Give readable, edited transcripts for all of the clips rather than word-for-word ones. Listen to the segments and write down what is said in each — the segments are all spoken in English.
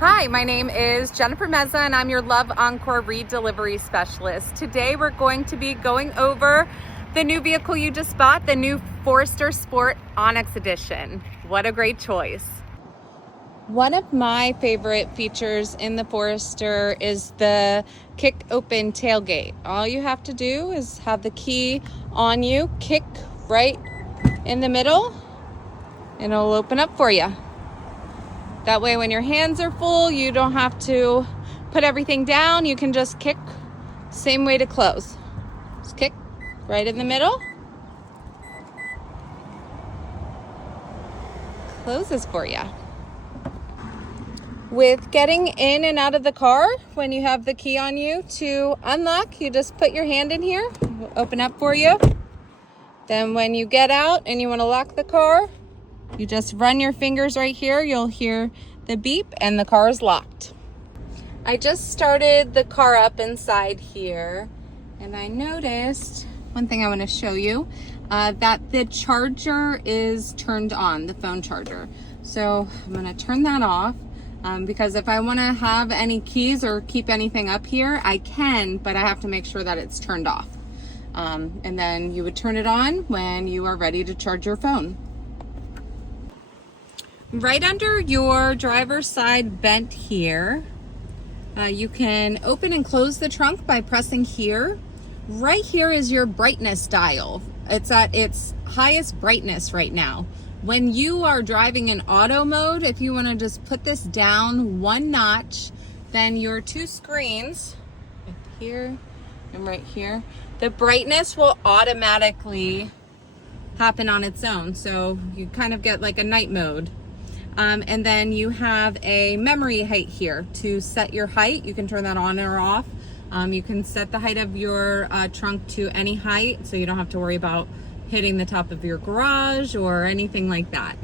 Hi, my name is Jennifer Meza and I'm your Love Encore Redelivery Specialist. Today we're going to be going over the new vehicle you just bought, the new Forester Sport Onyx Edition. What a great choice. One of my favorite features in the Forester is the kick open tailgate. All you have to do is have the key on you, kick right in the middle, and it'll open up for you. That way when your hands are full, you don't have to put everything down. You can just kick, same way to close. Just kick right in the middle. Closes for you. With getting in and out of the car, when you have the key on you to unlock, you just put your hand in here, it'll open up for you. Then when you get out and you want to lock the car, you just run your fingers right here. You'll hear the beep and the car is locked. I just started the car up inside here and I noticed one thing I want to show you, that the charger is turned on, the phone charger. So I'm going to turn that off because if I want to have any keys or keep anything up here, I can, but I have to make sure that it's turned off. And then you would turn it on when you are ready to charge your phone. Right under your driver's side vent here, you can open and close the trunk by pressing here. Right here is your brightness dial. It's at its highest brightness right now. When you are driving in auto mode, if you want to just put this down one notch, then your two screens, right here and right here, the brightness will automatically happen on its own. So you kind of get like a night mode. And then you have a memory height here to set your height. You can turn that on or off. You can set the height of your trunk to any height, so you don't have to worry about hitting the top of your garage or anything like that.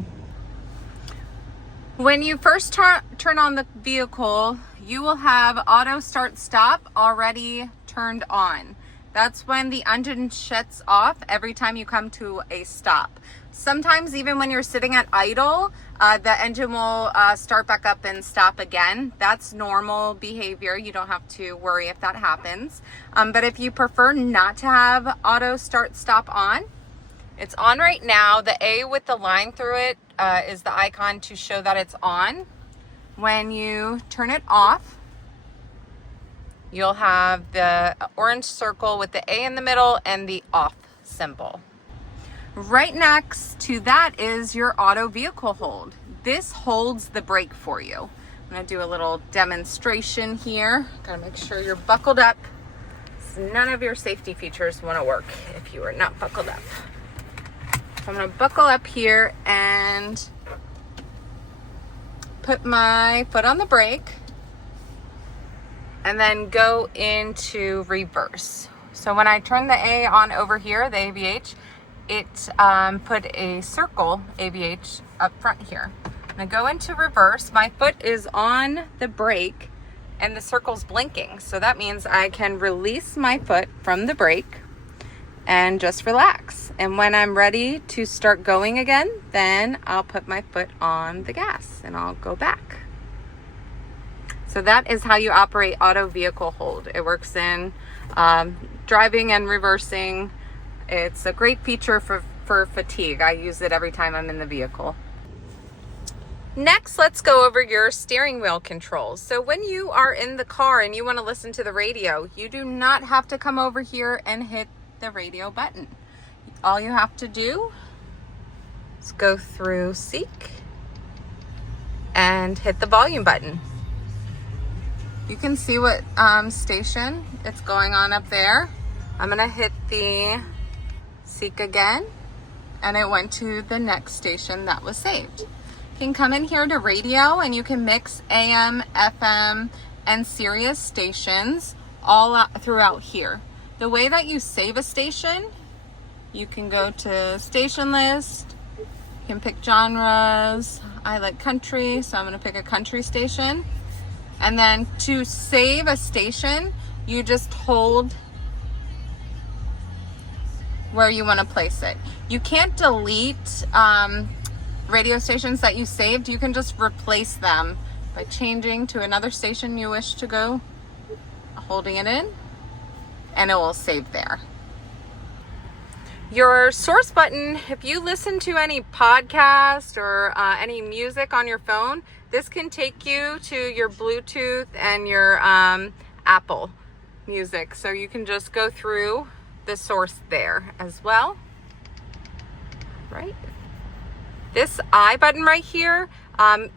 When you first turn on the vehicle, you will have auto start stop already turned on. That's when the engine shuts off every time you come to a stop. Sometimes even when you're sitting at idle, the engine will start back up and stop again. That's normal behavior. You don't have to worry if that happens. But if you prefer not to have auto start stop on, it's on right now. The A with the line through it is the icon to show that it's on. When you turn it off, you'll have the orange circle with the A in the middle and the off symbol. Right next to that is your auto vehicle hold. This holds the brake for you. I'm gonna do a little demonstration here. Gotta make sure you're buckled up. None of your safety features wanna work if you are not buckled up. So I'm gonna buckle up here and put my foot on the brake and then go into reverse. So when I turn the A on over here, the AVH, it put a circle AVH up front here. I'm gonna go into reverse. My foot is on the brake and the circle's blinking. So that means I can release my foot from the brake and just relax. And when I'm ready to start going again, then I'll put my foot on the gas and I'll go back. So that is how you operate auto vehicle hold. It works in driving and reversing. It's a great feature for fatigue. I use it every time I'm in the vehicle. Next, let's go over your steering wheel controls. So when you are in the car and you want to listen to the radio, you do not have to come over here and hit the radio button. All you have to do is go through Seek and hit the volume button. You can see what station it's going on up there. I'm gonna hit the Seek again, and it went to the next station that was saved. You can come in here to radio and you can mix AM, FM, and Sirius stations all throughout here. The way that you save a station, you can go to station list, you can pick genres. I like country, so I'm gonna pick a country station. And then to save a station, you just hold where you want to place it. You can't delete radio stations that you saved. You can just replace them by changing to another station you wish to go, holding it in, and it will save there. Your source button, if you listen to any podcast or any music on your phone, this can take you to your Bluetooth and your Apple Music. So you can just go through the source there as well. Right. This I button right here,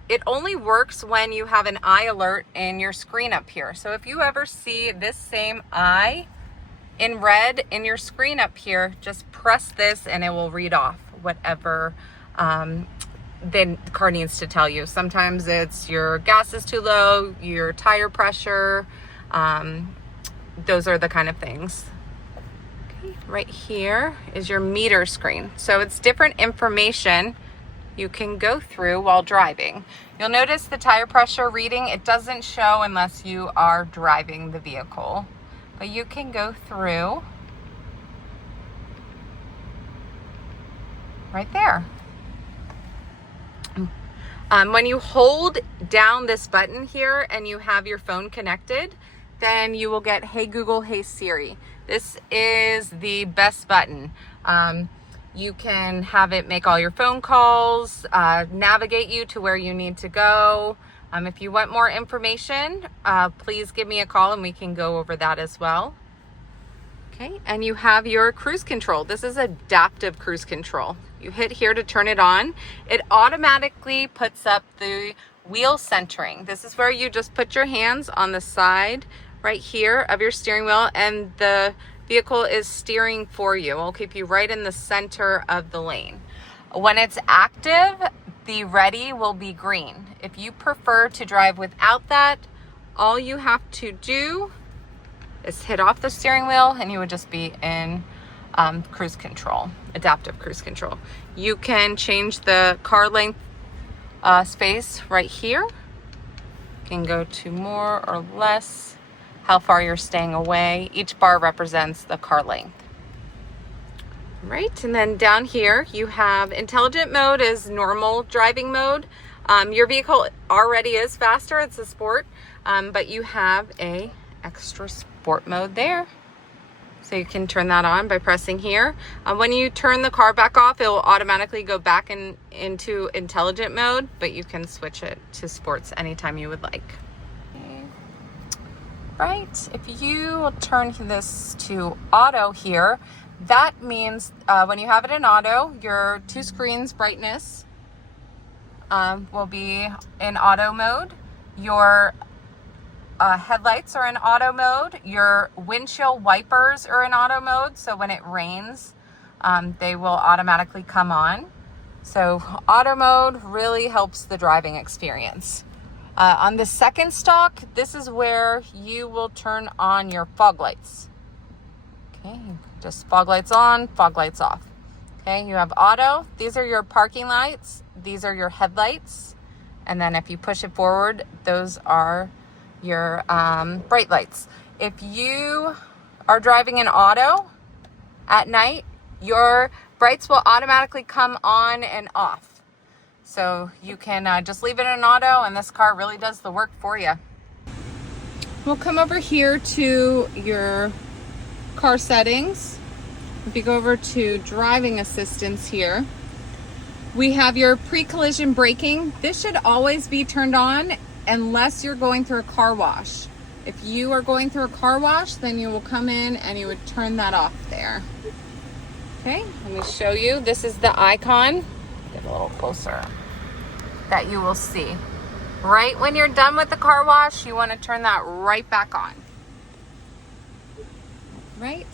it only works when you have an I alert in your screen up here. So if you ever see this same I in red in your screen up here, just press this and it will read off whatever the car needs to tell you. Sometimes it's your gas is too low, your tire pressure, those are the kind of things. Okay, right here is your meter screen. So it's different information you can go through while driving. You'll notice the tire pressure reading, it doesn't show unless you are driving the vehicle. But you can go through right there. When you hold down this button here and you have your phone connected, then you will get Hey Google, Hey Siri. This is the best button. You can have it make all your phone calls, navigate you to where you need to go. If you want more information, please give me a call and we can go over that as well. Okay, and you have your cruise control. This is adaptive cruise control. You hit here to turn it on. It automatically puts up the wheel centering. This is where you just put your hands on the side right here of your steering wheel and the vehicle is steering for you. It'll keep you right in the center of the lane. When it's active, the ready will be green. If you prefer to drive without that, all you have to do is hit off the steering wheel and you would just be in cruise control, adaptive cruise control. You can change the car length space right here. You can go to more or less, how far you're staying away. Each bar represents the car length. Right, and then down here you have intelligent mode is normal driving mode. Your vehicle already is faster, it's a sport, but you have a extra sport mode there. So you can turn that on by pressing here. When you turn the car back off, it will automatically go back into intelligent mode, but you can switch it to sports anytime you would like. Okay. Right, if you turn this to auto here, that means when you have it in auto, your two screens brightness will be in auto mode. Your headlights are in auto mode. Your windshield wipers are in auto mode. So when it rains, they will automatically come on. So auto mode really helps the driving experience. On the second stalk, this is where you will turn on your fog lights. Okay, just fog lights on, fog lights off. Okay, you have auto. These are your parking lights. These are your headlights. And then if you push it forward, those are your bright lights. If you are driving in auto at night, your brights will automatically come on and off. So you can just leave it in auto and this car really does the work for you. We'll come over here to your car settings. If you go over to driving assistance here, we have your pre-collision braking. This should always be turned on unless you're going through a car wash. If you are going through a car wash, then you will come in and you would turn that off there. Okay, let me show you. This is the icon. Get a little closer. That you will see. Right when you're done with the car wash, you want to turn that right back on. Right?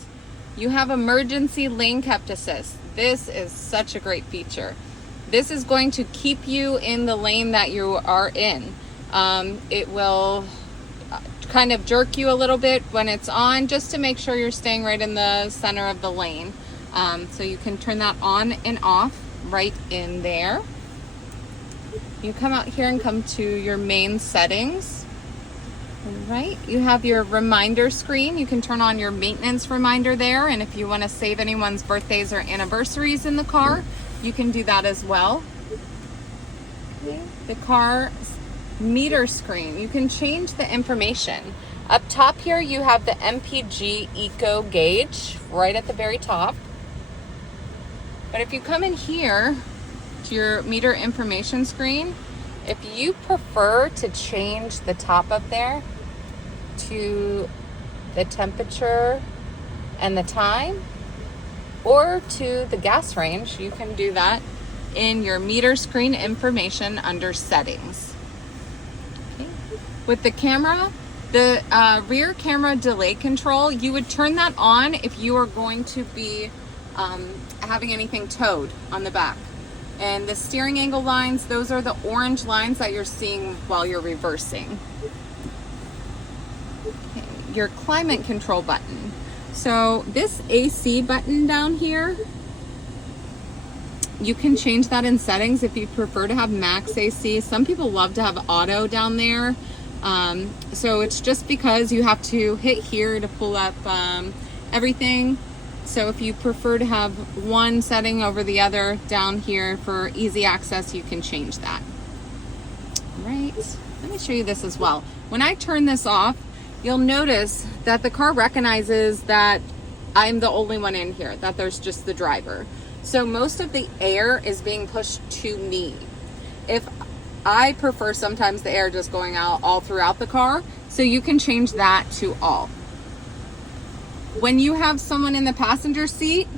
You have emergency lane kept assist. This is such a great feature. This is going to keep you in the lane that you are in. It will kind of jerk you a little bit when it's on, just to make sure you're staying right in the center of the lane. So you can turn that on and off right in there. You come out here and come to your main settings. Right, you have your reminder screen. You can turn on your maintenance reminder there, and if you want to save anyone's birthdays or anniversaries in the car, you can do that as well. Okay. The car meter screen, you can change the information. Up top here, you have the MPG Eco gauge right at the very top. But if you come in here to your meter information screen, if you prefer to change the top up there to the temperature and the time, or to the gas range, you can do that in your meter screen information under settings. Okay. With the camera, the rear camera delay control, you would turn that on if you are going to be having anything towed on the back. And the steering angle lines, those are the orange lines that you're seeing while you're reversing. Okay. Your climate control button. So this AC button down here, you can change that in settings if you prefer to have max AC. Some people love to have auto down there. So it's just because you have to hit here to pull up everything. So if you prefer to have one setting over the other down here for easy access, you can change that. All right, let me show you this as well. When I turn this off, you'll notice that the car recognizes that I'm the only one in here, that there's just the driver. So most of the air is being pushed to me. If I prefer sometimes the air just going out all throughout the car, so you can change that to all. When you have someone in the passenger seat,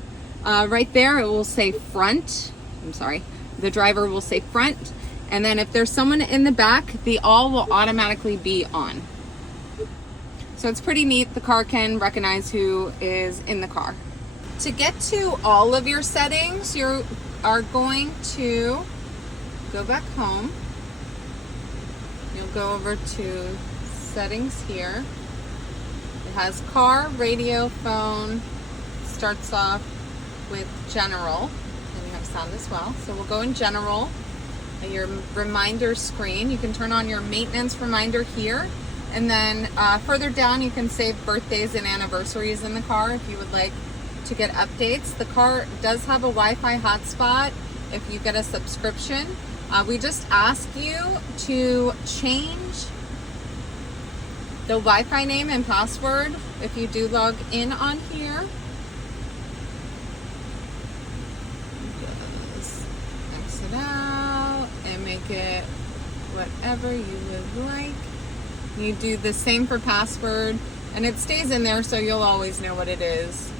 right there, it will say front. I'm sorry, the driver will say front. And then if there's someone in the back, the all will automatically be on. So it's pretty neat. The car can recognize who is in the car. To get to all of your settings, you are going to go back home. You'll go over to settings here. It has car, radio, phone, starts off with general, and you have sound as well. So we'll go in general. And your reminder screen, you can turn on your maintenance reminder here. And then further down, you can save birthdays and anniversaries in the car if you would like to get updates. The car does have a Wi-Fi hotspot if you get a subscription. We just ask you to change the Wi-Fi name and password if you do log in on here. Just exit out and make it whatever you would like. You do the same for password, and it stays in there so you'll always know what it is.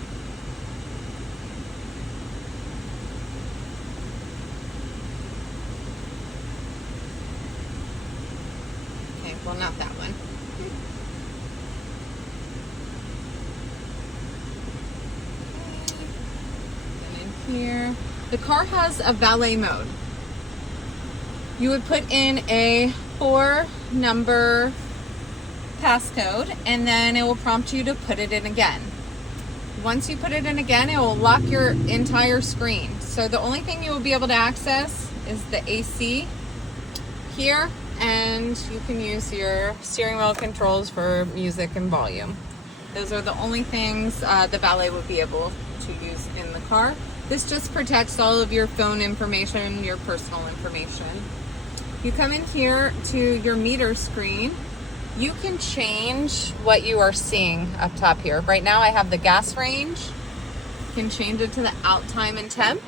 Okay, well, not that one. Okay. And in here, the car has a valet mode. You would put in a 4-number passcode, and then it will prompt you to put it in again. Once you put it in again, it will lock your entire screen. So the only thing you will be able to access is the AC here, and you can use your steering wheel controls for music and volume. Those are the only things the valet would be able to use in the car. This just protects all of your phone information, your personal information. You come in here to your meter screen. You can change what you are seeing up top here. Right now I have the gas range. You can change it to the out time and temp,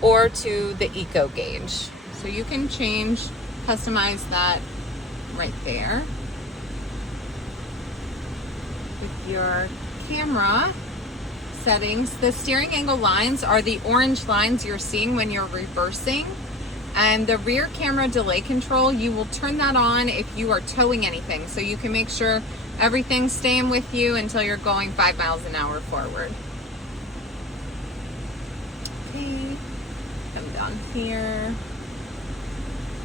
or to the eco gauge. So you can change, customize that right there. With your camera settings, the steering angle lines are the orange lines you're seeing when you're reversing. And the rear camera delay control, you will turn that on if you are towing anything. So you can make sure everything's staying with you until you're going 5 miles an hour forward. Okay, come down here,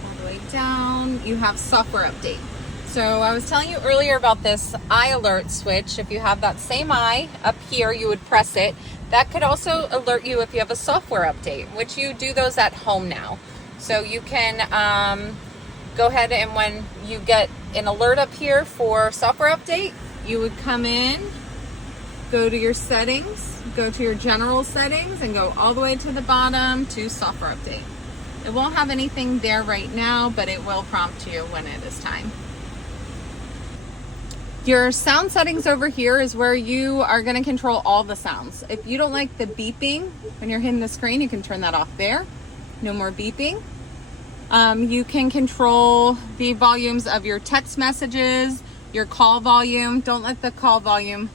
all the way down. You have software update. So I was telling you earlier about this eye alert switch. If you have that same eye up here, you would press it. That could also alert you if you have a software update, which you do those at home now. So you can go ahead, and when you get an alert up here for software update, you would come in, go to your settings, go to your general settings, and go all the way to the bottom to software update. It won't have anything there right now, but it will prompt you when it is time. Your sound settings over here is where you are going to control all the sounds. If you don't like the beeping when you're hitting the screen, you can turn that off there. No more beeping. You can control the volumes of your text messages, your call volume. Don't let the call volume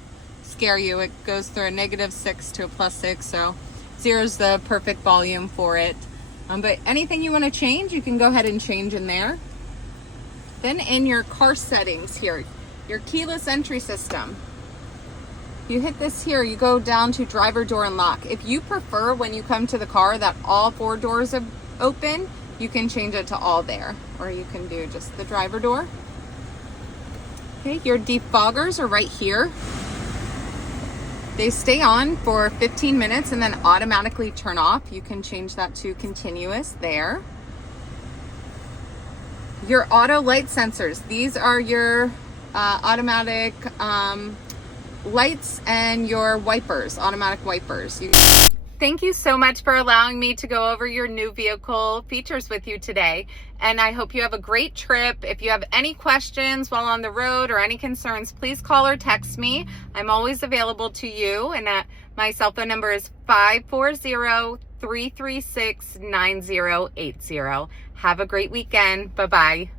scare you. It goes through a -6 to a +6, so 0 is the perfect volume for it. But anything you want to change, you can go ahead and change in there. Then in your car settings here, your keyless entry system. You hit this here, you go down to driver door and lock. If you prefer when you come to the car that all 4 doors are open, you can change it to all there, or you can do just the driver door. Okay, your defoggers are right here. They stay on for 15 minutes and then automatically turn off. You can change that to continuous there. Your auto light sensors. These are your automatic lights and your wipers, automatic wipers. Thank you so much for allowing me to go over your new vehicle features with you today. And I hope you have a great trip. If you have any questions while on the road or any concerns, please call or text me. I'm always available to you. And my cell phone number is 540-336-9080. Have a great weekend. Bye-bye.